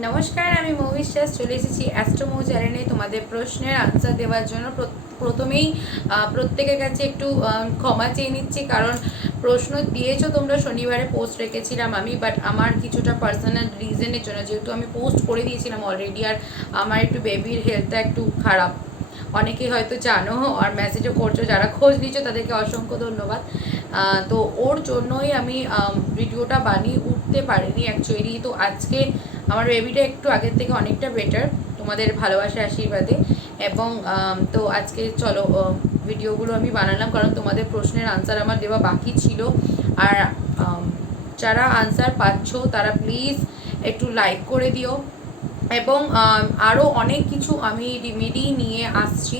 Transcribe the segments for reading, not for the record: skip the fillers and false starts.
নমস্কার, আমি মৌমিশ্বাস চলে এসেছি অ্যাস্ট্রোমো চ্যানেলে তোমাদের প্রশ্নের আনসার দেওয়ার জন্য। প্রথমেই প্রত্যেকের কাছে একটু ক্ষমা চেয়ে নিচ্ছি, কারণ প্রশ্ন দিয়েছো তোমরা, শনিবারে পোস্ট রেখেছিলাম আমি, বাট আমার কিছুটা পার্সোনাল রিজনের জন্য, যেহেতু আমি পোস্ট করে দিয়েছিলাম অলরেডি, আর আমার একটু বেবির হেলথটা একটু খারাপ, অনেকেই হয়তো জানো আর মেসেজও করছো, যারা খোঁজ নিচ্ছ তাদেরকে অসংখ্য ধন্যবাদ। তো ওর জন্যই আমি ভিডিওটা বানিয়ে উঠতে পারিনি অ্যাকচুয়ালি। তো আজকে আমার বেবিটা একটু আগের থেকে অনেকটা বেটার, তোমাদের ভালোবাসার আশীর্বাদে। এবং তো আজকে চলো ভিডিওগুলো আমি বানালাম, কারণ তোমাদের প্রশ্নের আনসার আমার দেওয়া বাকি ছিল। আর যারা আনসার পাচ্ছ তারা প্লিজ একটু লাইক করে দিও। এবং আরও অনেক কিছু আমি রেমেডি নিয়ে আসছি,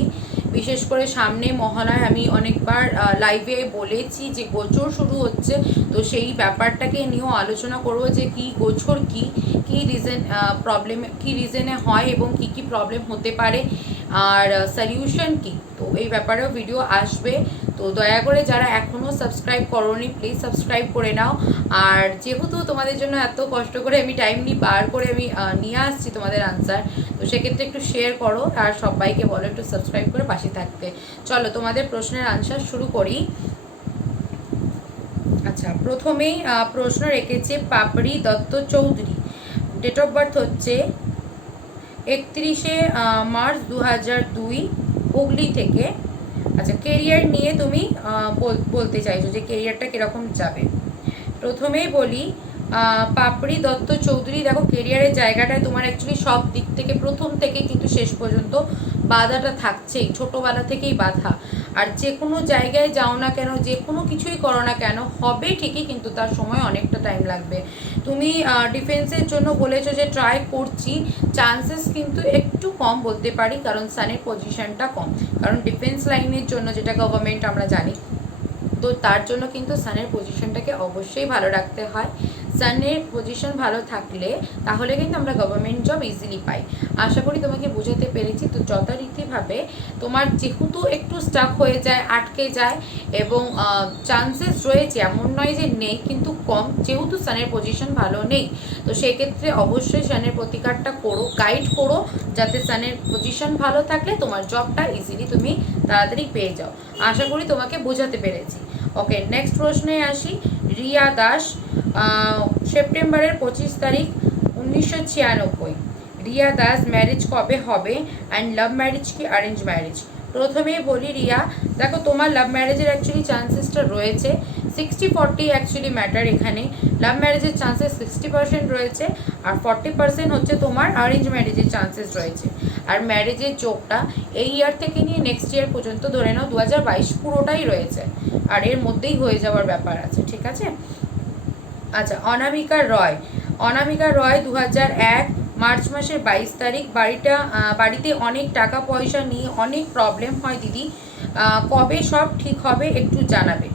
বিশেষ করে সামনে মহালয় আমি অনেকবার লাইভে বলেছি যে গোচর শুরু হচ্ছে, তো সেই ব্যাপারটাকে নিয়েও আলোচনা করবো যে কি গোচর কি রিজন প্রবলেম, কি রিজনে হয় এবং কি প্রবলেম হতে পারে, আর সলিউশন কি। তো এই ব্যাপারেও ভিডিও আসবে, তো দয়া করে যারা এখনও সাবস্ক্রাইব করোনি প্লিজ সাবস্ক্রাইব করে নাও। আর যেহেতু তোমাদের জন্য এত কষ্ট করে আমি টাইম বার করে আমি নিয়ে আসছি তোমাদের আনসার, তো সেক্ষেত্রে একটু শেয়ার করো আর সবাইকে বলো একটু সাবস্ক্রাইব করে পাশে থাকতে। চলো তোমাদের প্রশ্নের আনসার শুরু করি। আচ্ছা, প্রথমেই প্রশ্ন রেখেছে Papri Dutta Chowdhury. Date of birth হচ্ছে 31 মার্চ 2002, হুগলি থেকে। আচ্ছা, কেরিয়ার নিয়ে তুমি বলতে চাইছো যে কেরিয়ারটা কীরকম যাবে। প্রথমেই বলি, পাপড়ি দত্ত চৌধুরী, দেখো কেরিয়ারের জায়গাটায় তোমার অ্যাকচুয়ালি সব দিক থেকে প্রথম থেকে কিন্তু শেষ পর্যন্ত বাধাটা থাকছেই, ছোটোবেলা থেকেই বাধা। আর যে কোনো জায়গায় যাও না কেন, যে কোনো কিছুই করো না কেন, হবে ঠিকই, কিন্তু তার সময় অনেকটা টাইম লাগবে। তুমি ডিফেন্সের জন্য বলেছো যে ট্রাই করছি, চান্সেস কিন্তু একটু কম বলতে পারি, কারণ সানের পজিশনটা কম। কারণ ডিফেন্স লাইনের জন্য, যেটা গভর্নমেন্ট আমরা জানি, তো তার জন্য কিন্তু সানের পজিশনটাকে অবশ্যই ভালো রাখতে হয়। সানের পজিশন ভালো থাকলে তাহলে কিন্তু আমরা গভর্নমেন্ট জব ইজিলি পাই। আশা করি তোমাকে বোঝাতে পেরেছি। তো যথারীতিভাবে তোমার যেহেতু একটু স্টাক হয়ে যায়, আটকে যায়, এবং চান্সেস রয়েছে, এমন নয় যে নেই, কিন্তু কম, যেহেতু সানের পজিশন ভালো নেই, তো সেক্ষেত্রে অবশ্যই সানের প্রতিকারটা করো, গাইড করো, যাতে সানের পজিশন ভালো থাকলে তোমার জবটা ইজিলি তুমি তাড়াতাড়ি পেয়ে যাও। আশা করি তোমাকে বোঝাতে পেরেছি। ওকে, নেক্সট প্রশ্নে আসি। রিয়া দাস, সেপ্টেম্বরের 25 তারিখ 1996। রিয়া দাস, ম্যারেজ কবে হবে অ্যান্ড লাভ ম্যারেজ কি অ্যারেঞ্জ ম্যারেজ? প্রথমেই বলি রিয়া, দেখো তোমার লাভ ম্যারেজের অ্যাকচুয়ালি চান্সেসটা রয়েছে 60-40 অ্যাকচুয়ালি ম্যাটার এখানে। লাভ ম্যারেজের চান্সেস 60% রয়েছে, আর 40% হচ্ছে তোমার অ্যারেঞ্জ ম্যারেজের চান্সেস রয়েছে। আর ম্যারেজের যোগটা এই ইয়ার থেকে নিয়ে নেক্সট ইয়ার পর্যন্ত ধরে নাও 2022 পুরোটাই রয়েছে, আর এর মধ্যেই হয়ে যাওয়ার ব্যাপার আছে, ঠিক আছে। আচ্ছা, অনামিকা রয়, অনামিকা রয় 2001 মার্চ মাসের 22 তারিখ। বাড়িতে অনেক টাকা পয়সা নিয়ে অনেক প্রবলেম হয় দিদি, কবে সব ঠিক হবে একটু জানাবে।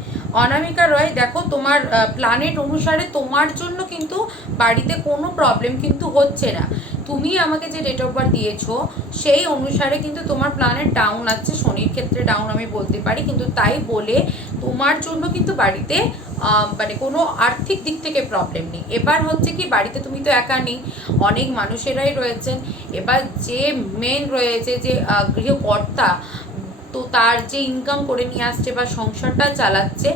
অনামিকা রয়, দেখো তোমার প্ল্যানেট অনুসারে তোমার জন্য কিন্তু বাড়িতে কোনো প্রবলেম কিন্তু হচ্ছে না। তুমি আমাকে যে ডেট অফ বার্থ দিয়েছো সেই অনুসারে কিন্তু তোমার প্ল্যানেট ডাউন আছে, শনির ক্ষেত্রে ডাউন আমি বলতে পারি, কিন্তু তাই বলে তোমার জন্য কিন্তু বাড়িতে মানে কোনো আর্থিক দিক থেকে প্রবলেম নেই। এবার হচ্ছে কি, বাড়িতে তুমি তো একা নেই, অনেক মানুষেরাই রয়েছেন। এবার যে মেন রয়েছে, যে গৃহকর্তা, তো তার যে ইনকাম করে নিয়ে আসছে বা সংসারটা চালাচ্ছে,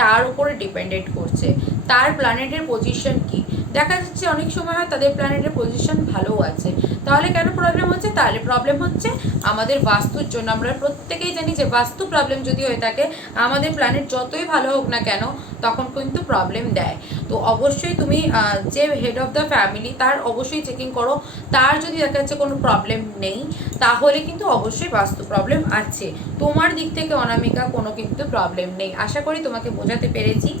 তার উপরে ডিপেন্ডেন্ট করছে তার প্ল্যানেটের পজিশন কি। দেখা যাচ্ছে অনেক সময় হয় তাদের প্ল্যানেটের পজিশন ভালো আছে, তাহলে কেন প্রবলেম হচ্ছে? তাহলে প্রবলেম হচ্ছে আমাদের বাস্তুর জন্য। আমরা প্রত্যেকেই জানি যে বাস্তু প্রবলেম যদি হয়ে থাকে, আমাদের প্ল্যানেট যতই ভালো হোক না কেন, তখন কিন্তু প্রবলেম দেয়। তো অবশ্যই তুমি যে হেড অফ দ্য ফ্যামিলি, তার অবশ্যই চেকিং করো। তার যদি দেখা যাচ্ছে কোনো প্রবলেম নেই, তাহলে কিন্তু অবশ্যই বাস্তু প্রবলেম আছে। তোমার দিক থেকে অনামিকা কোনো কিন্তু প্রবলেম নেই। আশা করি তোমাকে বোঝাতে পেরেছি।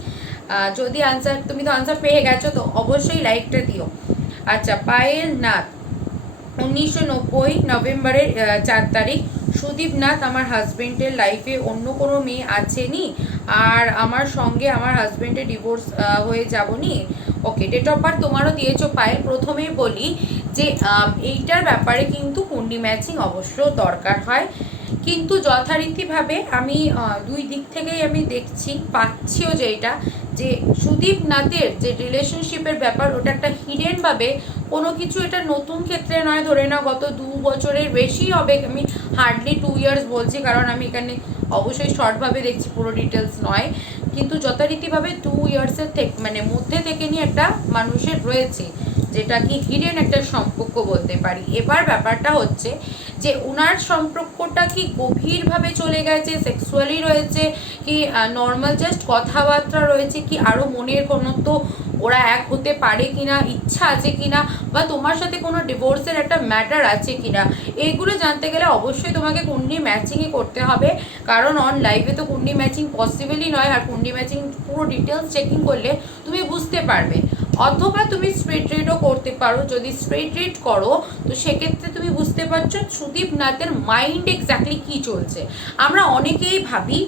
যদি আনসার, তুমি তো আনসার পেয়ে গেছো, তো অবশ্যই লাইকটা দিও। আচ্ছা, পায়েল নাথ, 1990 নভেম্বরের 4 তারিখ। সুদীপ নাথ, আমার হাজবেন্ডের লাইফে অন্য কোনো মেয়ে আছেনি, আর আমার সঙ্গে আমার হাজবেন্ডের ডিভোর্স হয়ে যাবনি। ওকে, ডেট অফ বার্থ তোমারও দিয়েছো পায়েল। প্রথমেই বলি যে এইটার ব্যাপারে কিন্তু কুন্ডি ম্যাচিং অবশ্য দরকার হয়, কিন্তু যথারীতিভাবে আমি দুই দিক থেকেই আমি দেখছি, পাচ্ছিও যে এটা, যে সুদীপ নাথের যে রিলেশনশিপের ব্যাপার, ওটা একটা হিডেনভাবে কোনো কিছু এটা নতুন ক্ষেত্রে নয়, ধরে নাও গত 2 বছরের বেশি হবে, আমি হার্ডলি 2 ইয়ার্স বলছি কারণ আমি এখানে অবশ্যই শর্টভাবে দেখছি, পুরো ডিটেলস নয়, কিন্তু যথারীতিভাবে 2 ইয়ার্সের থেকে মানে মধ্যে থেকে নিয়ে একটা মানুষের রয়েছে, যেটা কি হিডেন একটা সম্পর্ক বলতে পারি। এবার ব্যাপারটা হচ্ছে যে ওনার সম্পর্কটা কি গভীরভাবে চলে গেছে, সেক্সুয়ালি রয়েছে কি নর্মাল জাস্ট কথাবার্তা রয়েছে, কি আরও মনের কোনো তো ওরা এক হতে পারে কিনা, ইচ্ছা আছে কিনা, বা তোমার সাথে কোনো ডিভোর্সের একটা ম্যাটার আছে কিনা, এইগুলো জানতে গেলে অবশ্যই তোমাকে কুণ্ডলি ম্যাচিংই করতে হবে, কারণ অন লাইভে তো কুণ্ডলি ম্যাচিং পসিবলই নয়, আর কুণ্ডলি ম্যাচিং পুরো ডিটেলস চেকিং করলে তুমি বুঝতে পারবে। অথবা তুমি স্প্রেড রিডও করতে পারো, যদি স্প্রেড রিড করো তো সেক্ষেত্রে তুমি বুঝতে পারছো সুদীপ নাথের মাইন্ড এক্স্যাক্টলি কী চলছে। আমরা অনেকেই ভাবি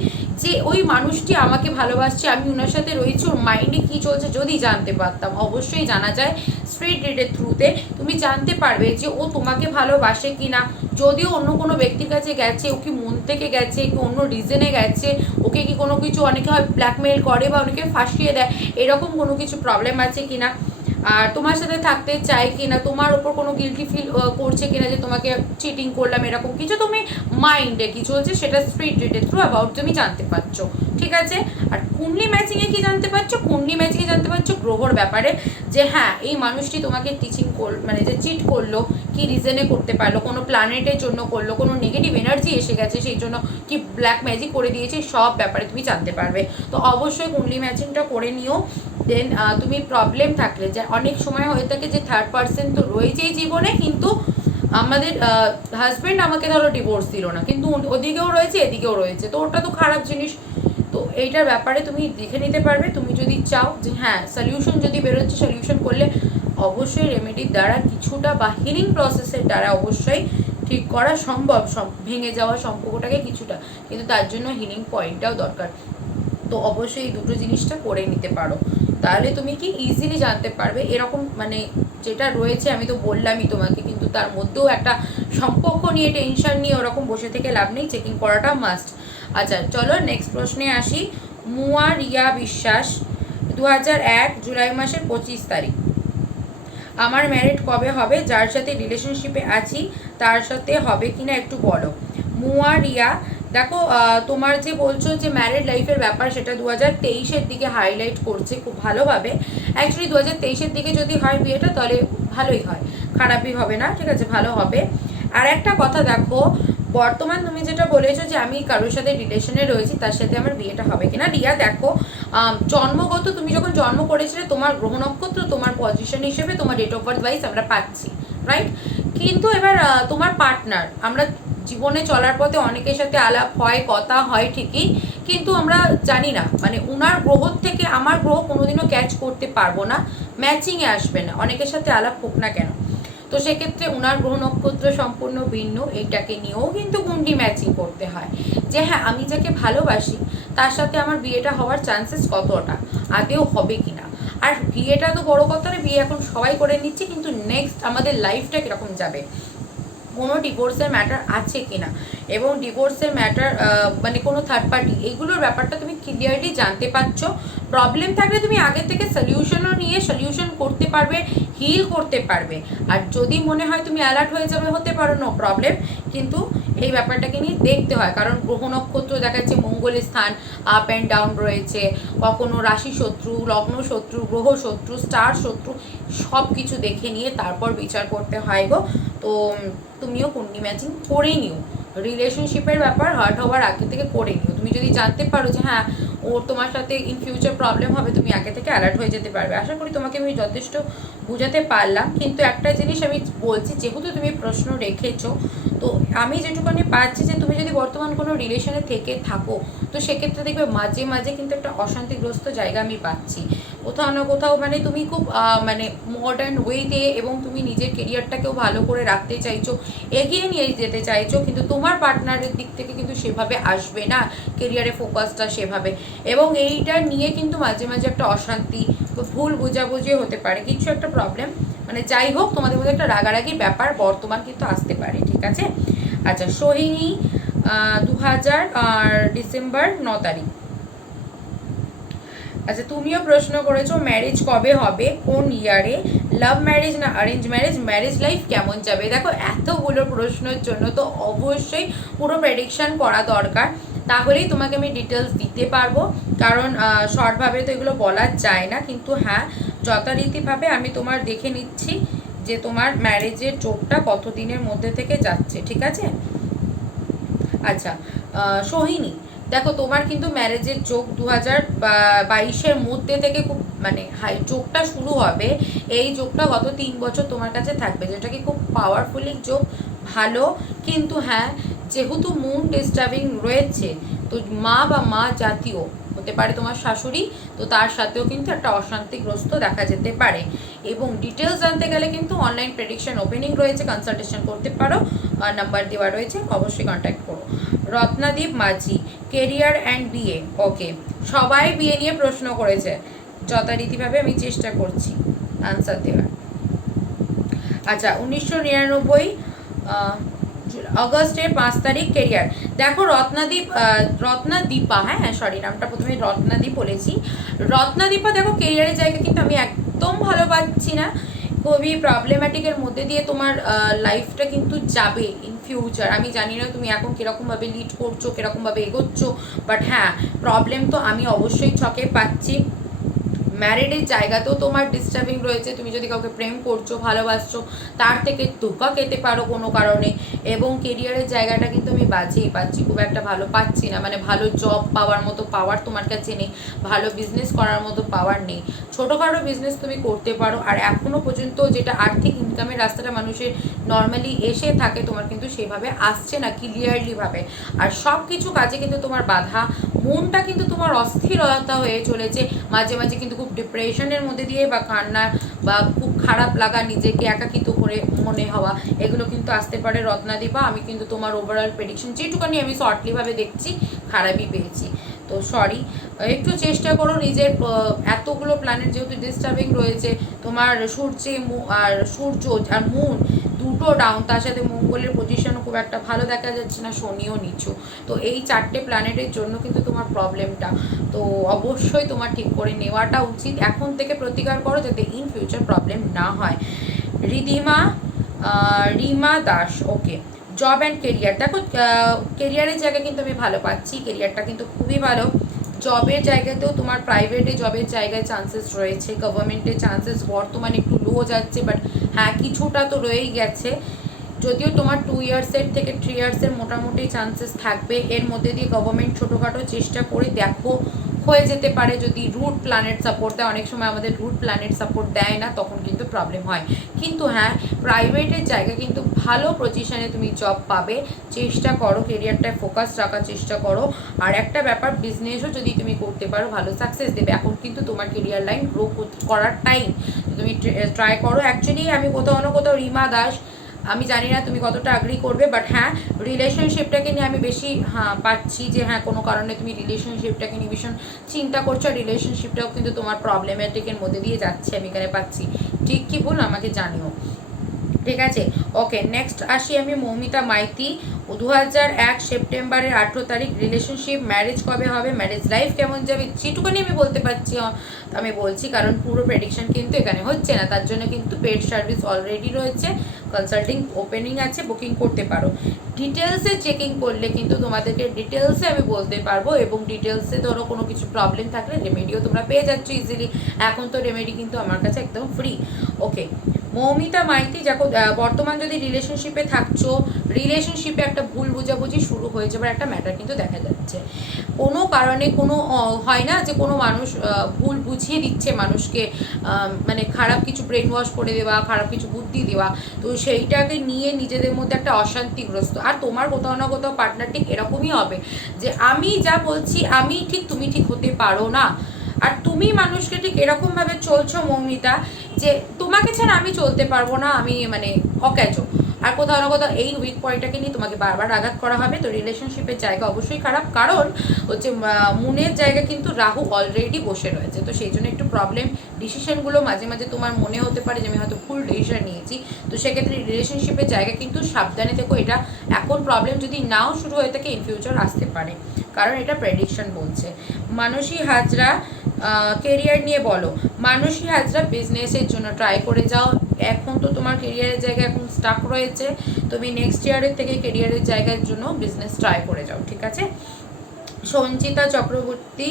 যে ওই মানুষটি আমাকে ভালোবাসছে, আমি ওনার সাথে রয়েছি, ওর মাইন্ডে কী চলছে যদি জানতে পারতাম। অবশ্যই জানা যায় স্প্রেড রিডের থ্রুতে, তুমি জানতে পারবে যে ও তোমাকে ভালোবাসে কি না, যদিও অন্য কোনো ব্যক্তির কাছে গেছে, ও কি মন থেকে গেছে, কি অন্য রিজনে গেছে, ওকে কি কোনো কিছু অনেকে হয় ব্ল্যাকমেল করে বা অনেকে ফাঁসিয়ে দেয়, এরকম কোনো কিছু প্রবলেম আছে কিনা, আর তোমার সাথে থাকতে চাই কিনা, তোমার ওপর কোনো গিল্টি ফিল করছে কিনা যে তোমাকে চিটিং করলাম, এরকম কিছু তুমি মাইন্ডে কি চলছে সেটা স্প্রিট রিডের থ্রু অ্যাবাউট তুমি জানতে পারছো, ঠিক আছে। আর কুণ্ডলি ম্যাচিংয়ে কি জানতে পারছো, কুণ্ডলি ম্যাচিংয়ে জানতে পারছো গ্রহর ব্যাপারে, যে হ্যাঁ এই মানুষটি তোমাকে টিচিং মানে যে চিট করলো কি রিজনে করতে পারলো, কোনো প্ল্যানেটের জন্য করলো, কোনো নেগেটিভ এনার্জি এসে গেছে সেই জন্য কি ব্ল্যাক ম্যাজিক করে দিয়েছে, সব ব্যাপারে তুমি জানতে পারবে। তো অবশ্যই কুণ্ডলি ম্যাচিংটা করে নিও। দেন তুমি প্রবলেম থাকলে, যে অনেক সময় হয়ে থাকে যে থার্ড পার্সন তো রয়েছেই জীবনে, কিন্তু আমাদের হাজব্যান্ড আমাকে ধরো ডিভোর্স দিল না, কিন্তু ওদিকেও রয়েছে এদিকেও রয়েছে, তো ওটা তো খারাপ জিনিস। তো এইটার ব্যাপারে তুমি দেখে নিতে পারবে, তুমি যদি চাও যে হ্যাঁ সলিউশন যদি বেরোচ্ছে, সলিউশন করলে অবশ্যই রেমেডির দ্বারা কিছুটা বা হিলিং প্রসেসের দ্বারা অবশ্যই ঠিক করা সম্ভব, ভেঙে যাওয়া সম্পর্কটাকে কিছুটা, কিন্তু তার জন্য হিলিং পয়েন্টটাও দরকার। তো অবশ্যই এই দুটো জিনিসটা করে নিতে পারো, তাহলে তুমি কি ইজিলি জানতে পারবে। এরকম মানে যেটা রয়েছে আমি তো বললামই তোমাকে, কিন্তু তার মধ্যেও একটা সম্পর্ক নিয়ে টেনশন নিয়ে ওরকম বসে থেকে লাভ নেই, চেকিং করাটা মাস্ট। আচ্ছা চলো নেক্সট প্রশ্নে আসি। মুয়া রিয়া বিশ্বাস, 2001 জুলাই মাসের 25 তারিখ। আমার ম্যারিড কবে হবে, যার সাথে রিলেশনশিপে আছি তার সাথে হবে কিনা একটু বলো। মুয়া রিয়া, দেখো তোমার যে বলছো যে ম্যারিড লাইফের ব্যাপার, সেটা 2023-এর দিকে হাইলাইট করছে খুব ভালোভাবে। অ্যাকচুয়ালি 2023-এর দিকে যদি হয় বিয়েটা তাহলে ভালোই হয়, খারাপই হবে না, ঠিক আছে ভালো হবে। আর একটা কথা দেখো, বর্তমান তুমি যেটা বলেছো যে আমি কারোর সাথে রিলেশনে রয়েছি তার সাথে আমার বিয়েটা হবে কিনা, রিয়া দেখো জন্মগত তুমি যখন জন্ম করেছিলে তোমার গ্রহ নক্ষত্র তোমার পজিশন হিসেবে তোমার ডেট অফ বার্থ ওয়াইজ আমরা পাচ্ছি, রাইট। কিন্তু এবার তোমার পার্টনার, আমরা জীবনে চলার পথে অনেকের সাথে আলাপ হয়, কথা হয় ঠিকই, কিন্তু আমরা জানি না মানে উনার গ্রহ থেকে আমার গ্রহ কোনোদিনও ক্যাচ করতে পারবো না, ম্যাচিংয়ে আসবে না, অনেকের সাথে আলাপ হোক না কেন। তো সেক্ষেত্রে ওনার গ্রহ নক্ষত্র সম্পূর্ণ ভিন্ন, এইটাকে নিয়েও কিন্তু কুণ্ডলি ম্যাচিং করতে হয়, যে হ্যাঁ আমি যাকে ভালোবাসি তার সাথে আমার বিয়েটা হওয়ার চান্সেস কতটা, আদেও হবে কিনা। আর বিয়েটা তো বড় কথা না, বিয়ে এখন সবাই করে নিচ্ছে, কিন্তু নেক্সট আমাদের লাইফটা কীরকম যাবে, কোনো ডিভোর্সের ম্যাটার আছে কিনা, এবং ডিভোর্সের ম্যাটার মানে কোনো থার্ড পার্টি, এইগুলোর ব্যাপারটা তুমি ক্লিয়ারলি জানতে পারছো। প্রবলেম থাকলে তুমি আগে থেকে সলিউশনও নিয়ে সলিউশন করতে পারবে, হিল করতে পারবে। আর যদি মনে হয় তুমি অ্যালার্ট হয়ে যাবে, হতে পারো, নো প্রবলেম, কিন্তু এই ব্যাপারটাকে নিয়ে দেখতে হয়, কারণ গ্রহ নক্ষত্র দেখা যাচ্ছে মঙ্গলের স্থান আপ অ্যান্ড ডাউন রয়েছে, কখনো রাশি শত্রু, লগ্ন শত্রু, গ্রহ শত্রু, স্টার শত্রু, সব কিছু দেখে নিয়ে তারপর বিচার করতে হয় গো। তো তুমিও কুণ্ডলি ম্যাচিং করে নিও, রিলেশনশিপের ব্যাপার হার্ট হওয়ার আগে থেকে করে নিও। তুমি যদি জানতে পারো যে হ্যাঁ ওর তোমার সাথে ইন ফিউচার প্রবলেম হবে, তুমি আগে থেকে অ্যালার্ট হয়ে যেতে পারবে। আশা করি তোমাকে আমি যথেষ্ট বোঝাতে পারলাম, কিন্তু একটা জিনিস আমি বলছি, যেহেতু তুমি প্রশ্ন রেখেছো, তো আমি যেটুকুনি পাচ্ছি যে তুমি যদি বর্তমান কোনো রিলেশনে থেকে থাকো, তো সেক্ষেত্রে দেখবে মাঝে মাঝে কিন্তু একটা অশান্তিগ্রস্ত জায়গা আমি পাচ্ছি কোথাও না কোথাও, মানে তুমি খুব মানে মডার্ন ওয়েতে, এবং তুমি নিজের কেরিয়ারটাকেও ভালো করে রাখতে চাইছো, এগিয়ে নিয়ে যেতে চাইছো, কিন্তু তোমার পার্টনারের দিক থেকে কিন্তু সেভাবে আসবে না কেরিয়ারে ফোকাসটা সেভাবে, এবং এইটা নিয়ে কিন্তু মাঝে মাঝে একটা অশান্তি, ভুল বোঝাবুঝি হতে পারে, কিছু একটা প্রবলেম, মানে যাই হোক তোমাদের মধ্যে একটা রাগারাগির ব্যাপার বর্তমান কিন্তু আসতে পারে, ঠিক আছে। আচ্ছা সোহিনী, 2000 ডিসেম্বর 9 তারিখ। আচ্ছা তুমিও প্রশ্ন করেছো ম্যারেজ কবে হবে, কোন ইয়ারে, লাভ ম্যারেজ না অ্যারেঞ্জ ম্যারেজ, ম্যারেজ লাইফ কেমন যাবে? দেখো এতগুলো প্রশ্নের জন্য তো অবশ্যই পুরো প্রেডিকশন করা দরকার, তাহলেই তোমাকে আমি ডিটেলস দিতে পারবো। কারণ শর্টভাবে তো এগুলো বলা যায় না, কিন্তু হ্যাঁ যথারীতিভাবে আমি তোমার দেখে নিচ্ছি যে তোমার ম্যারেজের চোখটা কত দিনের মধ্যে থেকে যাচ্ছে, ঠিক আছে? আচ্ছা, সোহিনী, দেখো তোমার কিন্তু ম্যারেজের যোগ 2022-এর মধ্যে থেকে খুব মানে হাই যোগটা শুরু হবে। এই যোগটা গত 3 বছর তোমার কাছে থাকবে, যেটা কি খুব পাওয়ারফুলি যোগ, ভালো। কিন্তু হ্যাঁ, যেহেতু মুন ডিস্টার্বিং রয়েছে, তো মা বা মা জাতীয় হতে পারে তোমার শাশুড়ি, তো তার সাথেও কিন্তু একটা অশান্তিগ্রস্ত দেখা যেতে পারে। এবং ডিটেলস জানতে গেলে কিন্তু অনলাইন প্রেডিকশন ওপেনিং রয়েছে, কনসালটেশন করতে পারো, নাম্বার দেওয়া রয়েছে, অবশ্যই কন্ট্যাক্ট করো। রত্নাদীপ মাঝি, কেরিয়ার অ্যান্ড বিয়ে। ওকে, সবাই বিয়ে নিয়ে প্রশ্ন করেছে, যথারীতিভাবে আমি চেষ্টা করছি আনসার দেওয়ার। আচ্ছা, 1999 অগস্টের 5 তারিখ, কেরিয়ার। দেখো রত্নাদীপা, হ্যাঁ সরি নামটা প্রথমে রত্নাদীপ বলেছি। রত্নাদীপা দেখো কেরিয়ারের জায়গা কিন্তু আমি একদম ভালো পাচ্ছি না, খুবই প্রবলেম্যাটিকের মধ্যে দিয়ে তোমার লাইফটা কিন্তু যাবে ইন ফিউচার। আমি জানি না তুমি এখন কীরকমভাবে লিড করছো, কীরকমভাবে এগোচ্ছ, বাট হ্যাঁ প্রবলেম তো আমি অবশ্যই ছকে পাচ্ছি। ম্যারিডের জায়গাতেও তোমার ডিস্টার্বিং রয়েছে, তুমি যদি কাউকে প্রেম করছো, ভালোবাসছো, তার থেকে ধোঁকা খেতে পারো কোনো কারণে। এবং কেরিয়ারের জায়গাটা কিন্তু আমি বাজেই পাচ্ছি, খুব একটা ভালো পাচ্ছি না, মানে ভালো জব পাওয়ার মতো পাওয়ার তোমার কাছে নেই, ভালো বিজনেস করার মতো পাওয়ার নেই। ছোটোখাটো বিজনেস তুমি করতে পারো, আর এখনও পর্যন্ত যেটা আর্থিক ইনকামের রাস্তাটা মানুষের নর্মালি এসে থাকে, তোমার কিন্তু সেভাবে আসছে না ক্লিয়ারলিভাবে। আর সব কিছু কাজে কিন্তু তোমার বাধা, মনটা কিন্তু তোমার অস্থিরতা হয়ে চলেছে, মাঝে মাঝে কিন্তু খুব ডিপ্রেশনের মধ্যে দিয়ে বা কান্না বা খুব খারাপ লাগা, নিজেকে একাকিত্ব করে মনে হওয়া, এগুলো কিন্তু আসতে পারে রত্নাদীপা। আমি কিন্তু তোমার ওভারঅল প্রেডিকশন যেটুকানি আমি শর্টলিভাবে দেখছি খারাপই পেয়েছি, তো সরি। একটু চেষ্টা করো নিজের, এতগুলো প্ল্যানেট যেহেতু ডিস্টার্বিং রয়েছে, তোমার সূর্য আর মুন দুটো ডাউন, তার সাথে মঙ্গলের পজিশনও খুব একটা ভালো দেখা যাচ্ছে না, শনিও নিচু। তো এই 4টে প্ল্যানেটের জন্য কিন্তু তোমার প্রবলেমটা, তো অবশ্যই তোমার ঠিক করে নেওয়াটা উচিত, এখন থেকে প্রতিকার করো যাতে ইন ফিউচার প্রবলেম না হয়। রিমা দাস, ওকে। জব অ্যান্ড কেরিয়ার, দেখো কেরিয়ারের জায়গা কিন্তু আমি ভালো পাচ্ছি, কেরিয়ারটা কিন্তু খুবই ভালো। জবের জায়গাতেও তোমার প্রাইভেটে জবের জায়গায় চান্সেস রয়েছে, গভর্নমেন্টের চান্সেস বর্তমানে একটু লো যাচ্ছে, বাট হ্যাঁ কিছুটা তো রয়েই গেছে। যদিও তোমার 2 ইয়ার্সের থেকে 3 ইয়ার্সের মোটামুটি চান্সেস থাকবে, এর মধ্যে দিয়ে গভর্নমেন্ট ছোটোখাটো চেষ্টা করে দেখো, হয়ে যেতে পারে যদি রুট প্ল্যানেট সাপোর্ট দেয়। অনেক সময় আমাদের রুট প্ল্যানেট সাপোর্ট দেয় না, তখন কিন্তু প্রবলেম হয়। কিন্তু হ্যাঁ প্রাইভেটের জায়গা কিন্তু ভালো পজিশনে তুমি জব পাবে, চেষ্টা করো কেরিয়ারটায় ফোকাস রাখার চেষ্টা করো। আর একটা ব্যাপার, বিজনেসও যদি তুমি করতে পারো ভালো সাকসেস দেবে, এখন কিন্তু তোমার কেরিয়ার লাইন গ্রো করার টাইম, তুমি ট্রাই করো। অ্যাকচুয়ালি আমি কোথাও না কোথাও রিমা দাস, আমি জানি না তুমি কতটা অ্যাগ্রি করবে, বাট হ্যাঁ রিলেশনশিপটাকে নিয়ে আমি বেশি পাচ্ছি যে হ্যাঁ কোনো কারণে তুমি রিলেশনশিপটাকে নিয়ে ভীষণ চিন্তা করছো, আর রিলেশনশিপটাও কিন্তু তোমার প্রবলেমেটিকের মধ্যে দিয়ে যাচ্ছে, আমি এখানে পাচ্ছি। ঠিক কি ভুল আমাকে জানিও, ঠিক আছে? ওকে, নেক্সট আসি আমি মৌমিতা মাইতি, 2001 সেপ্টেম্বরের 18 তারিখ, রিলেশনশিপ, ম্যারেজ কবে হবে, ম্যারেজ লাইফ কেমন যাবে, যেটুকুনি আমি বলতে পারছি আমি বলছি, কারণ পুরো প্রেডিকশন কিন্তু এখানে হচ্ছে না, তার জন্য কিন্তু পেড সার্ভিস অলরেডি রয়েছে, কনসাল্টিং ওপেনিং আছে, বুকিং করতে পারো। ডিটেলসে চেকিং করলে কিন্তু তোমাদেরকে ডিটেলসে আমি বলতে পারবো, এবং ডিটেলসে ধরো কোনো কিছু প্রবলেম থাকলে রেমেডিও তোমরা পেয়ে যাচ্ছ ইজিলি, এখন তো রেমেডি কিন্তু আমার কাছে একদম ফ্রি। ওকে, মৌমিতা মাইতি, দেখো বর্তমান যদি রিলেশনশিপে থাকছো, রিলেশনশিপে একটা ভুল বোঝাবুঝি শুরু হয়ে যাবার একটা ম্যাটার কিন্তু দেখা যাচ্ছে। কোনো কারণে কোনো হয় না যে কোনো মানুষ ভুল বুঝিয়ে দিচ্ছে মানুষকে, মানে খারাপ কিছু ব্রেন ওয়াশ করে দেওয়া, খারাপ কিছু বুদ্ধি দেওয়া, তো সেইটাকে নিয়ে নিজেদের মধ্যে একটা অশান্তিগ্রস্ত। আর তোমার কোথাও না কোথাও পার্টনার ঠিক এরকমই হবে যে আমি যা বলছি আমি ঠিক, তুমি ঠিক হতে পারো না। আর তুমি মানুষকে ঠিক এরকমভাবে চলছো মৌমিতা, যে তোমাকে ছাড়া আমি চলতে পারবো না, আমি মানে অকেজো। আর কোথাও না কোথাও এই উইক পয়েন্টটাকে নিয়ে তোমাকে বারবার আঘাত করা হবে। তো রিলেশনশিপের জায়গা অবশ্যই খারাপ, কারণ হচ্ছে মুনের জায়গা কিন্তু রাহু অলরেডি বসে রয়েছে, তো সেই জন্য একটু প্রবলেম ডিসিশনগুলো মাঝে মাঝে তোমার মনে হতে পারে যে আমি হয়তো ভুল ডিসিশন নিয়েছি। তো সেক্ষেত্রে রিলেশনশিপের জায়গা কিন্তু সাবধানে থেকো। এটা এখন প্রবলেম যদি নাও শুরু হয়ে থাকে, ইন ফিউচার আসতে পারে, কারণ এটা প্রেডিকশন বলছে। মানসী হাজরা কেরিয়ার নিয়ে বলো। মানসী হাজরা বিজনেসের জন্য ট্রাই করে যাও। এখন তো তোমার কেরিয়ারের জায়গা এখন স্টাক রয়েছে, তুমি নেক্সট ইয়ারের থেকে কেরিয়ারের জায়গার জন্য বিজনেস ট্রাই করে যাও, ঠিক আছে। সঞ্চিতা চক্রবর্তী,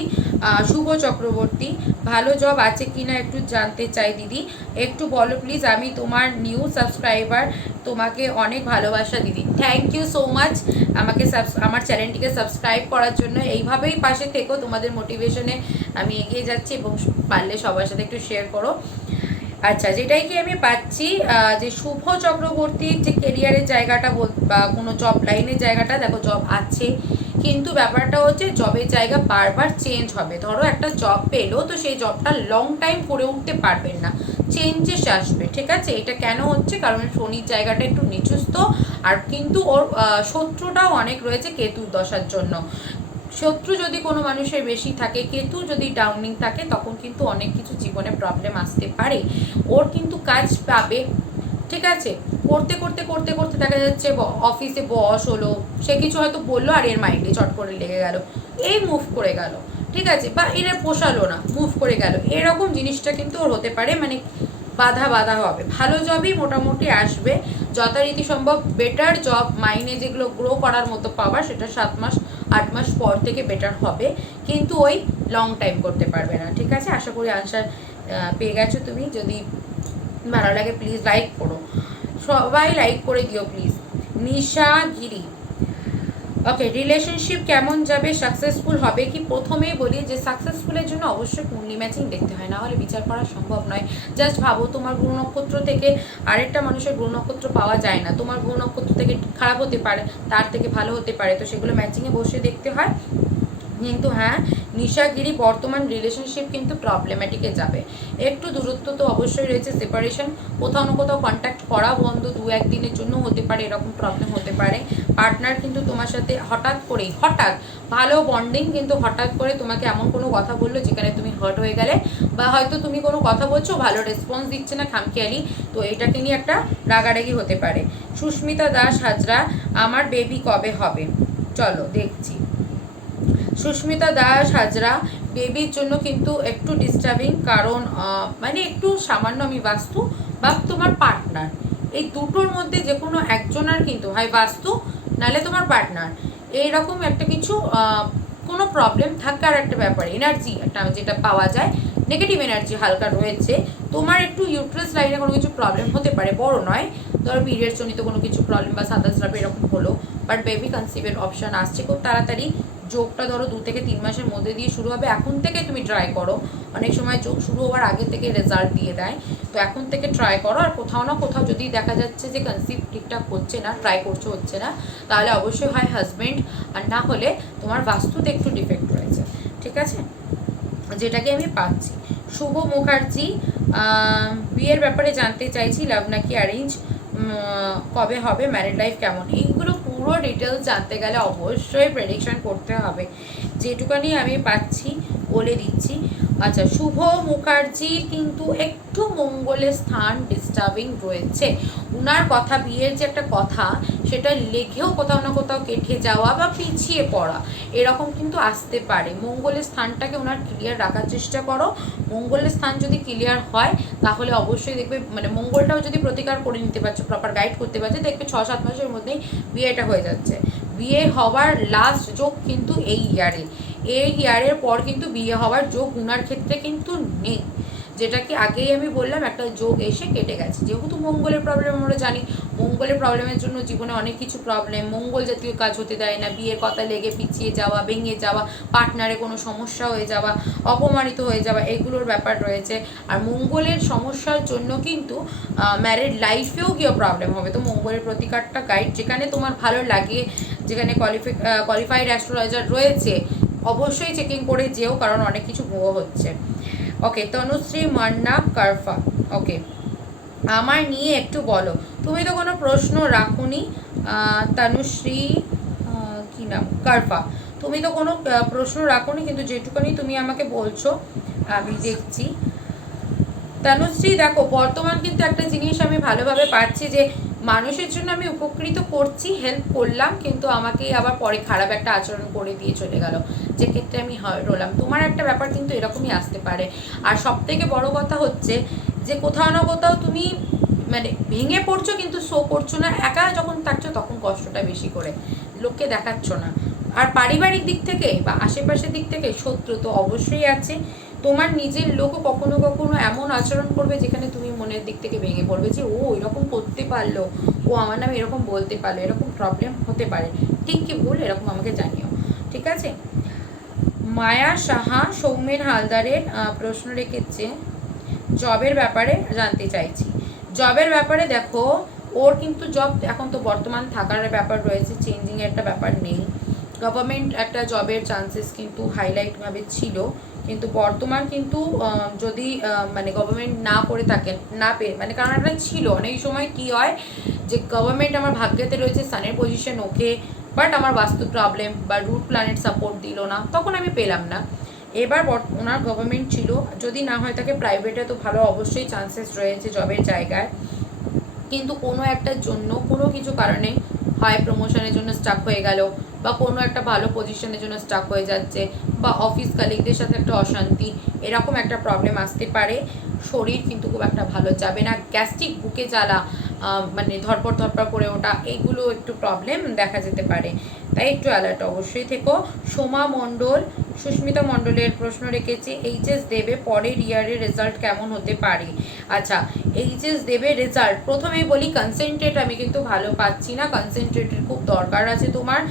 শুভ চক্রবর্তী, ভালো জব আছে কি না একটু জানতে চাই দিদি, একটু বলো প্লিজ, আমি তোমার নিউ সাবস্ক্রাইবার, তোমাকে অনেক ভালোবাসা দিদি। থ্যাংক ইউ সো মাচ আমাকে আমার চ্যানেলটিকে সাবস্ক্রাইব করার জন্য। এইভাবেই পাশে থেকো, তোমাদের মোটিভেশনে আমি এগিয়ে যাচ্ছি, এবং পারলে সবার সাথে একটু শেয়ার করো। আচ্ছা, যেটাই কি আমি পাচ্ছি যে শুভ চক্রবর্তীর যে কেরিয়ারের জায়গাটা বা কোনো জব লাইনের জায়গাটা, দেখো জব আছে, কিন্তু ব্যাপারটা হচ্ছে জবের জায়গা বারবার চেঞ্জ হবে। ধরো একটা জব পেলো, তো সেই জবটা লং টাইম করে উঠতে পারবেন না, চেঞ্জেস আসবে, ঠিক আছে। এটা কেন হচ্ছে, কারণ শনির জায়গাটা একটু নিচুস্থ, আর কিন্তু ওর শত্রুটাও অনেক রয়েছে কেতুর দশার জন্য। শত্রু যদি কোনো মানুষের বেশি থাকে, কেতু যদি ডাউনিং থাকে, তখন কিন্তু অনেক কিছু জীবনে প্রবলেম আসতে পারে। ওর কিন্তু কাজ পাবে, ঠিক আছে, করতে করতে করতে করতে দেখা যাচ্ছে অফিসে বস হলো, সে কিছু হয়তো বললো আর এর মাইন্ডে চট করে লেগে গেল, এই মুভ করে গেল, ঠিক আছে, বা এরা পোষালো না, মুভ করে গেল, এরকম জিনিসটা কিন্তু ওর হতে পারে। মানে বাধা বাধা হবে। ভালো জবই মোটামুটি আসবে, যথারীতি সম্ভব বেটার জব, মাইনে যেগুলো গ্রো করার মতো পাওয়া, সেটা 7 মাস 8 মাস পর থেকে বেটার হবে, কিন্তু ওই লং টাইম করতে পারবে না, ঠিক আছে। আশা করি আনসার পেয়ে গেছো তুমি। যদি ভালো লাগে প্লিজ লাইক করো, সবাই লাইক করে দিও please. Nisha Giri, okay, relationship কেমন যাবে, সাকসেসফুল হবে কি? প্রথমেই বলি যে সাকসেসফুলের জন্য অবশ্যই কুণ্ডলি ম্যাচিং দেখতে হয়, না হলে বিচার করা সম্ভব নয়। জাস্ট ভাবো, তোমার গ্রহ নক্ষত্র থেকে আরেকটা মানুষের গ্রহ নক্ষত্র পাওয়া যায় না, তোমার গ্রহ নক্ষত্র থেকে খারাপ হতে পারে, তার থেকে ভালো হতে পারে, তো সেগুলো ম্যাচিংয়ে বসে দেখতে হয়। কিন্তু হ্যাঁ, নিশাগিরি বর্তমান রিলেশনশিপ কিন্তু প্রবলেম্যাটিকে যাবে, একটু দূরত্ব তো অবশ্যই রয়েছে, সেপারেশন, কোথাও না কোথাও কন্ট্যাক্ট করা বন্ধ 2-1 দিনের জন্য হতে পারে, এরকম প্রবলেম হতে পারে। পার্টনার কিন্তু তোমার সাথে হঠাৎ ভালো বন্ডিং, কিন্তু হঠাৎ করে তোমাকে এমন কোনো কথা বললো যেখানে তুমি হার্ট হয়ে গেলে, বা হয়তো তুমি কোনো কথা বলছো, ভালো রেসপন্স দিচ্ছে না, খামখেয়ালি, তো এটাকে নিয়ে একটা রাগারাগি হতে পারে। সুস্মিতা দাস হাজরা, আমার বেবি কবে হবে? চলো দেখছি। সুস্মিতা দাস হাজরা, বেবির জন্য কিন্তু একটু ডিস্টার্বিং, কারণ মানে একটু সামান্য আমি বাস্তু বা তোমার পার্টনার, এই দুটোর মধ্যে যে কোনো একজনের কিন্তু হয় বাস্তু, নাহলে তোমার পার্টনার, এইরকম একটা কিছু কোনো প্রবলেম থাকার একটা ব্যাপার, এনার্জি একটা যেটা পাওয়া যায়, নেগেটিভ এনার্জি হালকা রয়েছে। তোমার একটু ইউট্রাস লাইনে কোনো কিছু প্রবলেম হতে পারে, বড় নয়, ধরো পিরিয়ড জনিত কোনো কিছু প্রবলেম বা সাদা স্রাব এরকম হলো, বাট বেবি কনসিভের অপশান আসছে খুব তাড়াতাড়ি। যোগটা ধরো 2 থেকে 3 মাসের মধ্যে দিয়ে শুরু হবে, এখন থেকে তুমি ট্রাই করো, অনেক সময় যোগ শুরু হওয়ার আগে থেকে রেজাল্ট দিয়ে দেয়, তো এখন থেকে ট্রাই করো। আর কোথাও না কোথাও যদি দেখা যাচ্ছে যে কনসিভ ঠিকঠাক হচ্ছে না, ট্রাই করছো হচ্ছে না, তাহলে অবশ্যই হয় হাজব্যান্ড, আর না হলে তোমার বাস্তুতে একটু ডিফেক্ট রয়েছে, ঠিক আছে, যেটাকে আমি পাচ্ছি। শুভ মুখার্জি, বিয়ের ব্যাপারে জানতে চাইছি, লাভ নাকি অ্যারেঞ্জ, কবে হবে, ম্যারিড লাইফ কেমন, এইগুলো পুরো ডিটেলস জানতে গেলে অবশ্যই প্রেডিকশন করতে হবে, যেটুকানি আমি পাচ্ছি বলে দিচ্ছি। আচ্ছা, শুভ মুখার্জি কিন্তু একটু মঙ্গলের স্থান ডিস্টার্বিং রয়েছে, উনার কথা, বিয়ের যে একটা কথা, সেটা লেগেও কোথাও না কোথাও কেটে যাওয়া বা পিছিয়ে পড়া, এরকম কিন্তু আসতে পারে। মঙ্গলের স্থানটাকে ওনার ক্লিয়ার রাখার চেষ্টা করো, মঙ্গলের স্থান যদি ক্লিয়ার হয় তাহলে অবশ্যই দেখবে, মানে মঙ্গলটাও যদি প্রতিকার করে নিতে পারছো, প্রপার গাইড করতে পারছো, দেখবে 6-7 মাসের মধ্যেই বিয়েটা হয়ে যাচ্ছে। বিয়ে হওয়ার লাস্ট যোগ কিন্তু এই ইয়ারের পর কিন্তু বিয়ে হওয়ার যোগ উনার ক্ষেত্রে কিন্তু নেই, যেটা কি আগেই আমি বললাম, একটা যোগ এসে কেটে গেছে। যেহেতু মঙ্গলের প্রবলেম আমরা জানি, মঙ্গলের প্রবলেমের জন্য জীবনে অনেক কিছু প্রবলেম, মঙ্গল জাতীয় কাজ হতে দেয় না, বিয়ের কথা লেগে পিছিয়ে যাওয়া, ভেঙে যাওয়া, পার্টনারে কোনো সমস্যা হয়ে যাওয়া, অপমানিত হয়ে যাওয়া, এগুলোর ব্যাপার রয়েছে। আর মঙ্গলের সমস্যার জন্য কিন্তু ম্যারিড লাইফেও গিয়েও প্রবলেম হবে। তো মঙ্গলের প্রতিকারটা গাইড যেখানে তোমার ভালো লাগে, যেখানে কোয়ালিফাইড অ্যাস্ট্রোলজার রয়েছে, অবশ্যই চেকিং করে যেও, কারণ অনেক কিছু ভুয়ো হচ্ছে। ওকে, তনুশ্রী মান্না কারফা, ওকে, আমার নিয়ে একটু বলো। তুমি তো কোনো প্রশ্ন রাখোনি তনুশ্রী, কি নাম, কারফা, তুমি তো কোনো প্রশ্ন রাখোনি, কিন্তু যেটুকুনি তুমি আমাকে বলছো আমি দেখছি। তনুশ্রী দেখো বর্তমান কিন্তু একটা জিনিস আমি ভালোভাবে পাচ্ছি যে মানুষের জন্য আমি উপকৃত করছি, হেল্প করলাম, কিন্তু আমাকে আবার পরে খারাপ একটা আচরণ করে দিয়ে চলে গেল, যে ক্ষেত্রে আমি রলাম। তোমার একটা ব্যাপার কিন্তু এরকমই আসতে পারে। আর সব থেকে বড় কথা হচ্ছে যে কোথাও না কোথাও তুমি মানে ভেঙে পড়ছো কিন্তু শো করছো না, একা যখন থাকছো তখন কষ্টটা বেশি করে লোককে দেখাচ্ছ না। আর পারিবারিক দিক থেকে বা আশেপাশের দিক থেকে শত্রু তো অবশ্যই আছে। তোমার নিজের লোকও কখনো কখনো এমন আচরণ করবে যেখানে তুমি মনের দিক থেকে ভেঙে পড়বে যে ও এরকম করতে পারলো, ও আমার নামে এরকম বলতে পারলো, এরকম প্রবলেম হতে পারে। ঠিক কি ভুল এরকম আমাকে জানিও, ঠিক আছে? মায়া সাহা সৌমেন হালদারের প্রশ্ন রেখেছে জবের ব্যাপারে জানতে চাইছি। জবের ব্যাপারে দেখো, ওর কিন্তু জব এখন তো বর্তমান থাকার ব্যাপার রয়েছে, চেঞ্জিংয়ের একটা ব্যাপার নেই। গভর্নমেন্ট একটা জবের চান্সেস কিন্তু হাইলাইটভাবে ছিল, কিন্তু বর্তমান কিন্তু যদি মানে গভর্নমেন্ট না করে থাকেন, না পেয়ে মানে, কারণ একটা ছিল অনেক সময় কি হয় যে গভর্নমেন্ট আমার ভাগ্যেতে রয়েছে, সানের পজিশন ওকে, বাট আমার বাস্তু প্রবলেম বা রুট প্ল্যানেট সাপোর্ট দিল না, তখন আমি পেলাম না। এবার ওনার গভর্নমেন্ট ছিল, যদি না হয় তাকে প্রাইভেটে তো ভালো অবশ্যই চান্সেস রয়েছে জবের জায়গায়, কিন্তু কোনো একটার জন্য কোনো কিছু কারণে হয় প্রমোশনের জন্য স্টাক হয়ে গেল, বা কোনো একটা ভালো পজিশনের জন্য স্টাক হয়ে যাচ্ছে, বা অফিস কালিগদের সাথে একটা অশান্তি, এরকম একটা প্রবলেম আসতে পারে। শরীর কিন্তু খুব একটা ভালো যাবে না, গ্যাস্ট্রিক বুকে জ্বালা, মানে ধরপড় ধরপড় করে ওটা, এইগুলো একটু প্রবলেম দেখা যেতে পারে, তাই একটু অ্যালার্ট অবশ্যই থেকো। সোমা মণ্ডল, সুস্মিতা মণ্ডলের প্রশ্ন রেখেছি এইচএস দেবে, পরের ইয়ারের রেজাল্ট কেমন হতে পারে? আচ্ছা, এইচএস দেবে রেজাল্ট, প্রথমেই বলি কনসেন্ট্রেট আমি কিন্তু ভালো পাচ্ছি না, কনসেন্ট্রেটের খুব দরকার আছে তোমার,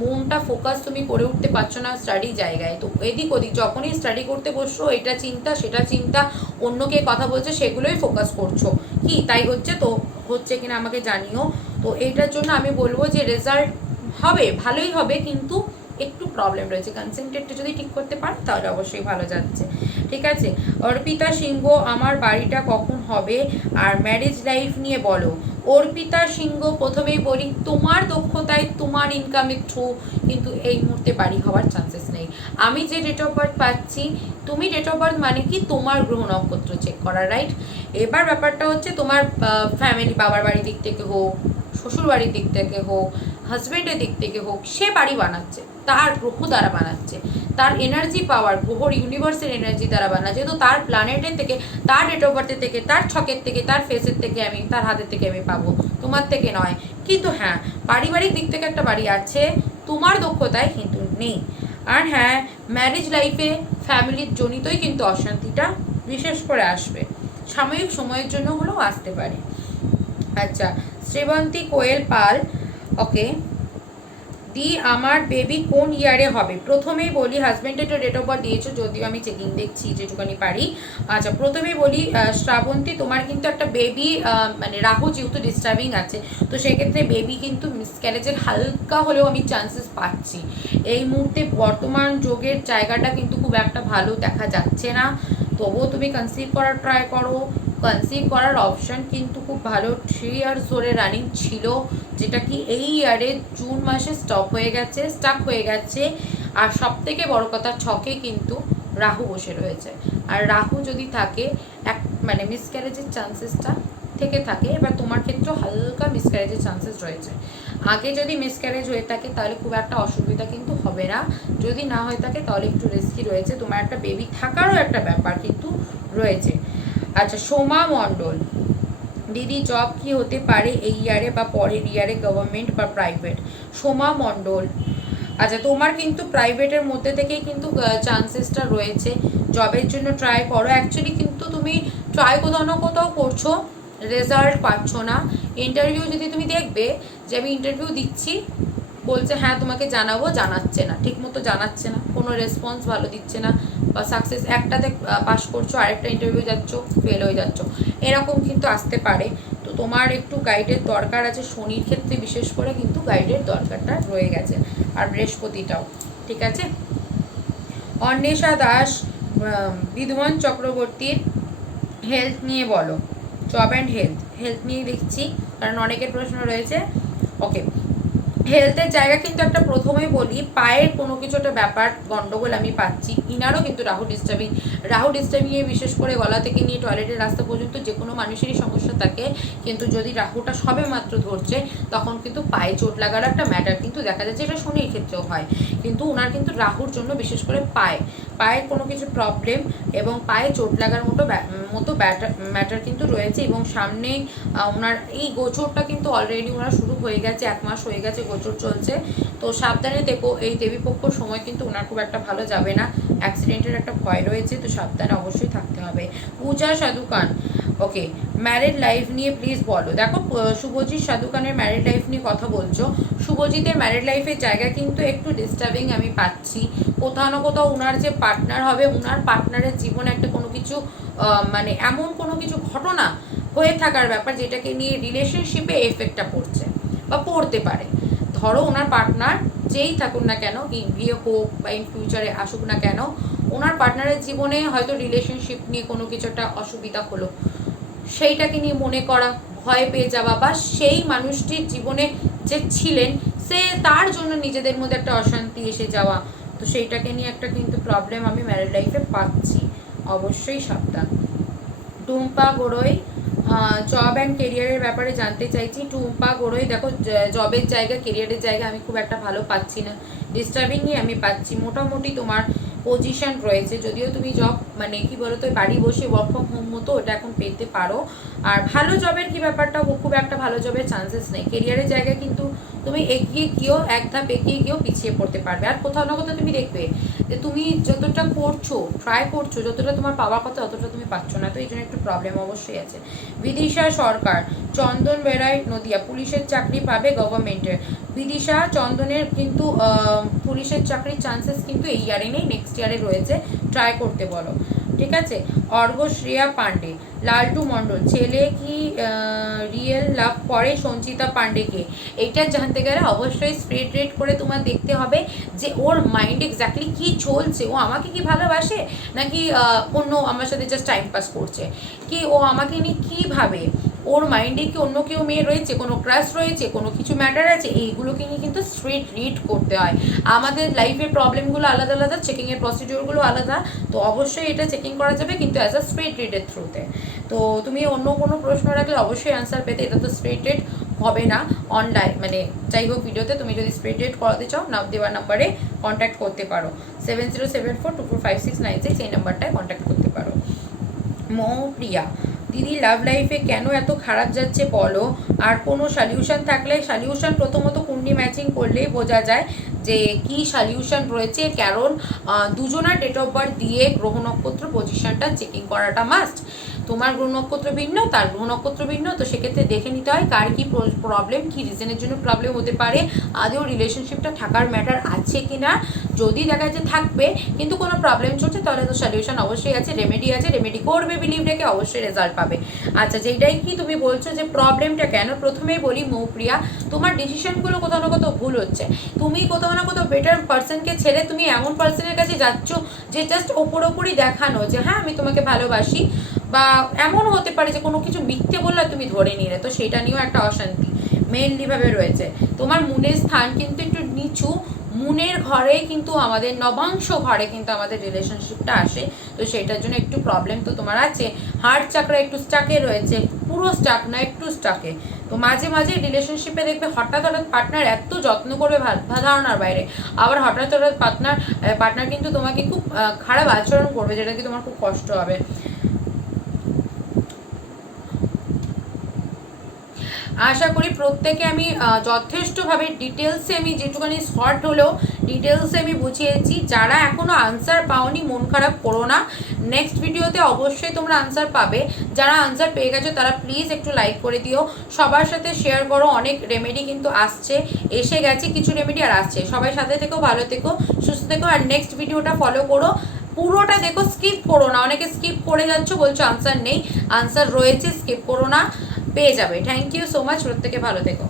মনটা ফোকাস তুমি করে উঠতে পারছো না স্টাডি জায়গায়, তো এদিক ওদিক যখনই স্টাডি করতে বসছো এটা চিন্তা সেটা চিন্তা, অন্যকে কথা বলছে সেগুলোই ফোকাস করছো, কি তাই হচ্ছে? তো হচ্ছে কিনা আমাকে জানিও। তো এইটার জন্য আমি বলবো যে রেজাল্ট হবে, ভালোই হবে, কিন্তু একটু প্রবলেম রয়েছে, কনসেন্ট্রেটটা যদি ঠিক করতে পারো তাহলে অবশ্যই ভালো যাচ্ছে, ঠিক আছে? অর্পিতা সিংহ, আমার বাড়িটা কখন হবে আর ম্যারেজ লাইফ নিয়ে বলো। অর্পিতা সিংহ, প্রথমেই বলি তোমার দক্ষতায় তোমার ইনকামের থ্রু কিন্তু এই মুহূর্তে বাড়ি হওয়ার চান্সেস নেই। আমি যে ডেট অফ বার্থ পাচ্ছি, তুমি ডেট অফ বার্থ মানে কি তোমার গ্রহ নক্ষত্র চেক করা, রাইট? এবার ব্যাপারটা হচ্ছে তোমার ফ্যামিলি, বাবার বাড়ির দিক থেকে হোক, শ্বশুর বাড়ির দিক থেকে হোক, হাজব্যান্ডের দিক থেকে হোক, সে বাড়ি বানাচ্ছে, তার গ্রহ দ্বারা বানাচ্ছে, তার এনার্জি পাওয়ার, গ্রহর ইউনিভার্সের এনার্জি দ্বারা বানাচ্ছে, যেহেতু তার প্ল্যানেটের থেকে, তার ডেট অফ বার্থের থেকে, তার ছকের থেকে, তার ফেসের থেকে আমি, তার হাতের থেকে আমি পাবো, তোমার থেকে নয়। কিন্তু হ্যাঁ, পারিবারিক দিক থেকে একটা বাড়ি আছে, তোমার দক্ষতায় কিন্তু নেই। আর হ্যাঁ, ম্যারেজ লাইফে ফ্যামিলির জনিতই কিন্তু অশান্তিটা বিশেষ করে আসবে, সাময়িক সময়ের জন্য হলেও আসতে পারে। আচ্ছা, শ্রীবন্তী কোয়েল পাল, ওকে, দি আমার বেবি কোন ইয়ারে হবে? প্রথমেই বলি হাজব্যান্ডের তো ডেট অফ বার্থ দিয়েছো, যদিও আমি চেকিং দেখছি যেটুকানি পারি। আচ্ছা, প্রথমেই বলি শ্রাবন্তী, তোমার কিন্তু একটা বেবি, মানে রাহু যেহেতু ডিস্টার্বিং আছে, তো সেক্ষেত্রে বেবি কিন্তু মিসক্যারেজের হালকা হলেও আমি চান্সেস পাচ্ছি। এই মুহূর্তে বর্তমান যোগের জায়গাটা কিন্তু খুব একটা ভালো দেখা যাচ্ছে না, তবুও তুমি কনসিভ করার ট্রাই করো। কনসিভ করার অপশান কিন্তু খুব ভালো 3 ইয়ার্স ধরে রানিং ছিল, যেটা কি এই ইয়ারে জুন মাসে স্টক হয়ে গেছে, স্টাক হয়ে গেছে। আর সব থেকে বড় কথা, ছকে কিন্তু রাহু বসে রয়েছে, আর রাহু যদি থাকে এক মানে মিসক্যারেজের চান্সেসটা থেকে থাকে। এবার তোমার ক্ষেত্রেও হালকা মিসক্যারেজের চান্সেস রয়েছে, আগে যদি মিসক্যারেজ হয়ে থাকে তাহলে খুব একটা অসুবিধা কিন্তু হবে না, যদি না হয়ে থাকে তাহলে একটু রিস্কি রয়েছে, তোমার একটা বেবি থাকারও একটা ব্যাপার কিন্তু রয়েছে। আচ্ছা, সোমা মণ্ডল, দিদি জব কি হতে পারে এই ইয়ারে বা পরের ইয়ারে, গভর্নমেন্ট বা প্রাইভেট? সোমা মণ্ডল, আচ্ছা, তোমার কিন্তু প্রাইভেটের মধ্যে থেকেই কিন্তু চান্সেসটা রয়েছে, জবের জন্য ট্রাই করো। অ্যাকচুয়ালি কিন্তু তুমি ট্রাই কোথাও না কোথাও করছো, রেজাল্ট পাচ্ছ না। ইন্টারভিউ যদি তুমি দেখবে যে আমি ইন্টারভিউ দিচ্ছি, বলছে হ্যাঁ তোমাকে জানাবো, জানাচ্ছে না, ঠিক মতো জানাচ্ছে না, কোনো রেসপন্স ভালো দিচ্ছে না, বা সাকসেস একটাতে পাস করছো, আরেকটা ইন্টারভিউ যাচ্ছ, ফেল হয়ে যাচ্ছ, এরকম কিন্তু আসতে পারে। তো তোমার একটু গাইডের দরকার আছে, শনির ক্ষেত্রে বিশেষ করে কিন্তু গাইডের দরকারটা রয়ে গেছে, আর বৃহস্পতিটাও, ঠিক আছে? অন্বেষা দাস, বিধুমান চক্রবর্তীর হেলথ নিয়ে বলো, জব অ্যান্ড হেলথ, হেলথ নিয়ে দেখছি কারণ অনেকের প্রশ্ন রয়েছে। ওকে, হেলথের জায়গা কিন্তু একটা প্রথমেই বলি, পায়ের কোনো কিছু একটা ব্যাপার গন্ডগোল আমি পাচ্ছি। ইনারও কিন্তু রাহু ডিস্টার্বিংয়ে বিশেষ করে গলা থেকে নিয়ে টয়লেটের রাস্তা পর্যন্ত যে কোনো মানুষেরই সমস্যা থাকে, কিন্তু যদি রাহুটা সবে মাত্র ধরছে তখন কিন্তু পায়ে চোট লাগার একটা ম্যাটার কিন্তু দেখা যাচ্ছে। এটা শনির ক্ষেত্রেও হয়, কিন্তু ওনার কিন্তু রাহুর জন্য বিশেষ করে পায়ের কোনো কিছু প্রবলেম এবং পায়ে চোট লাগার মতো ম্যাটার কিন্তু রয়েছে। এবং সামনে ওনার এই গোচরটা কিন্তু অলরেডি ওনার শুরু হয়ে গেছে, 1 মাস হয়ে গেছে গোচর চলছে। তো সাবধানে দেখো, এই দেবীপক্ষর সময় কিন্তু ওনার খুব একটা ভালো যাবে না, অ্যাক্সিডেন্টের একটা ভয় রয়েছে, তো সাবধানে অবশ্যই থাকতে হবে। পূজা সাধুকান, ওকে, ম্যারিড লাইফ নিয়ে প্লিজ বলো। দেখো শুভজিৎ সাধুকানের ম্যারিড লাইফ নিয়ে কথা বলছো, শুভজিতের ম্যারিড লাইফের জায়গা কিন্তু একটু ডিস্টার্বিং আমি পাচ্ছি। কোথাও না কোথাও ওনার যে পার্টনার হবে, ওনার পার্টনারের জীবনে একটা কোনো কিছু মানে এমন কোনো কিছু ঘটনা হয়ে থাকার ব্যাপার যেটাকে নিয়ে রিলেশনশিপে এফেক্টটা পড়ছে বা পড়তে পারে। ধরো ওনার পার্টনার যেই থাকুন না কেন, বিয়ে হোক বা ইন ফিউচারে আসুক না কেন, ওনার পার্টনারের জীবনে হয়তো রিলেশনশিপ নিয়ে কোনো কিছু একটা অসুবিধা হলো, সেইটাকে নিয়ে মনে করা, ভয় পেয়ে যাওয়া, বা সেই মানুষটির জীবনে যে ছিলেন সে তার জন্য নিজেদের মধ্যে একটা অশান্তি এসে যাওয়া, তো সেইটাকে নিয়ে একটা কিন্তু প্রবলেম আমি ম্যারিড লাইফে পাচ্ছি। অবশ্যই সাবধান। টুম্পা গড়ই, জব অ্যান্ড কেরিয়ারের ব্যাপারে জানতে চাইছি। টুম্পা গড়ই, দেখো জবের জায়গা কেরিয়ারের জায়গা আমি খুব একটা ভালো পাচ্ছি না, ডিস্টার্বিংই আমি পাচ্ছি। মোটামুটি তোমার পজিশন রয়েছে, যদিও তুমি জব মানে কি বলতো বাড়ি বসে ওয়ার্ক ফ্রম হোম মতো ওটা এখন পেতে পারো। আর ভালো জবের কি ব্যাপারটা, খুব একটা ভালো জবের চান্সেস নেই। কেরিয়ারের জায়গায় কিন্তু তুমি এগিয়ে গিয়েও এক ধাপ এগিয়ে গিয়েও পিছিয়ে পড়তে পারবে। আর কোথাও না কোথাও তুমি দেখবে যে তুমি যতটা করছো, ট্রাই করছো, যতটা তোমার পাওয়ার কথা ততটা তুমি পাচ্ছ না, তো এই জন্য একটু প্রবলেম অবশ্যই আছে। বিদিশা সরকার, চন্দন বেড়াই নদিয়া, পুলিশের চাকরি পাবে গভর্নমেন্টের। বিদিশা, চন্দনের কিন্তু পুলিশের চাকরির চান্সেস কিন্তু এই ইয়ারে নেই, নেক্সট ইয়ারে রয়েছে, ট্রাই করতে বলো, ঠিক আছে। অর্ঘ শ্রেয়া পান্ডে, লালটু মণ্ডল, ছেলে কি রিয়েল লাভ করে সঞ্চিতা পান্ডেকে? এইটা জানতে গেলে অবশ্যই স্প্রেড রেট করে তোমার দেখতে হবে যে ওর মাইন্ড এক্স্যাক্টলি কি চলছে, ও আমাকে কি ভালোবাসে নাকি অন্য আমার সাথে জাস্ট টাইম পাস করছে, কি ও আমাকে নিয়ে কী ভাবে, ওর মাইন্ডে কি অন্য কেউ মেয়ে রয়েছে, কোনো ক্রাশ রয়েছে, কোনো কিছু ম্যাটার আছে, এইগুলোকে নিয়ে কিন্তু স্ট্রেট রিড করতে হয়। আমাদের লাইফের প্রবলেমগুলো আলাদা আলাদা, চেকিংয়ের প্রসিডিওরগুলো আলাদা, তো অবশ্যই এটা চেকিং করা যাবে কিন্তু অ্যাজ আ স্ট্রেট রিডের থ্রুতে। তো তুমি অন্য কোনো প্রশ্ন রাখলে অবশ্যই অ্যান্সার পেতে, এটা তো স্ট্রেট রিড হবে না অনলাইন, মানে যাই হোক ভিডিওতে তুমি যদি স্প্রেড রেট করাতে চাও দেওয়ার নাম্বারে কন্ট্যাক্ট করতে পারো, 7074245696, এই নাম্বারটায় কন্ট্যাক্ট করতে পারো। মৌপ্রিয়া, দিদি লাভ লাইফে কেন এত খারাপ যাচ্ছে বলো, আর কোনো সলিউশন থাকলে। সলিউশন প্রথমত কুন্ডি ম্যাচিং করলেই বোঝা যায় যে কি সলিউশন রয়েছে, কারণ দুজনের ডেট অফ বার্থ দিয়ে গ্রহ নক্ষত্র পজিশনটা চেকিং করাটা মাস্ট। তোমার গ্রহ নক্ষত্র ভিন্ন, তার গ্রহ নক্ষত্র ভিন্ন, তো সেক্ষেত্রে দেখে নিতে হয় কার কি প্রবলেম, কি রিজনের জন্য প্রবলেম হতে পারে, আদৌ রিলেশনশিপটা থাকার ম্যাটার আছে কি না। যদি দেখা যায় থাকবে কিন্তু কোনো প্রবলেম চলছে, তাহলে তো সলিউশন অবশ্যই আছে, রেমেডি আছে, রেমেডি করবে, বিলিভ রেখে অবশ্যই রেজাল্ট পাবে। আচ্ছা, যেটাই কি তুমি বলছো যে প্রবলেমটা কেন, প্রথমেই বলি মৌপ্রিয়া, তোমার ডিসিশনগুলো কোথাও না কোথাও ভুল হচ্ছে। তুমি কোথাও না কোথাও বেটার পার্সনকে ছেড়ে তুমি এমন পার্সনের কাছে যাচ্ছ যে জাস্ট ওপরই দেখানো যে হ্যাঁ আমি তোমাকে ভালোবাসি, বা এমন হতে পারে যে কোনো কিছু মিথ্যে বললে তুমি ধরে নিলে, তো সেটা নিয়েও একটা অশান্তি মেইনলি ভাবে রয়েছে। তোমার মনের স্থান কিন্তু একটু নিচু, মুনের ঘরে কিন্তু আমাদের নবাংশ ঘরে কিন্তু আমাদের রিলেশনশিপটা আসে, তো সেটার জন্য একটু প্রবলেম তো তোমার আছে। হার্ট চাকরা একটু স্টাকে রয়েছে, পুরো স্টাক না, একটু স্টাকে। তো মাঝে মাঝে রিলেশনশিপে দেখবে হঠাৎ পার্টনার এত যত্ন করবে ধারণার বাইরে, আবার হঠাৎ পার্টনার কিন্তু তোমাকে খুব খারাপ আচরণ করবে, যেটা কি তোমার খুব কষ্ট হবে। আশা করি প্রত্যেকে আমি যথেষ্টভাবে ডিটেলসে আমি যেটুখানি শর্ট হলেও ডিটেলসে আমি বুঝিয়েছি। যারা এখনও আনসার পাওনি মন খারাপ করো না, নেক্সট ভিডিওতে অবশ্যই তোমরা আনসার পাবে। যারা আনসার পেয়ে গেছো তারা প্লিজ একটু লাইক করে দিও, সবার সাথে শেয়ার করো। অনেক রেমেডি কিন্তু আসছে, এসে গেছে কিছু রেমেডি আর আসছে। সবাই সাথে থেকো, ভালো থেকো, সুস্থ থেকো, আর নেক্সট ভিডিওটা ফলো করো, পুরোটা দেখো, স্কিপ করো না। অনেকে স্কিপ করে যাচ্ছ, বলছো আনসার নেই, আনসার রয়েছে, স্কিপ করো না, পেয়ে যাবে। থ্যাংক ইউ সো মাচ, প্রত্যেকে ভালো থেকো।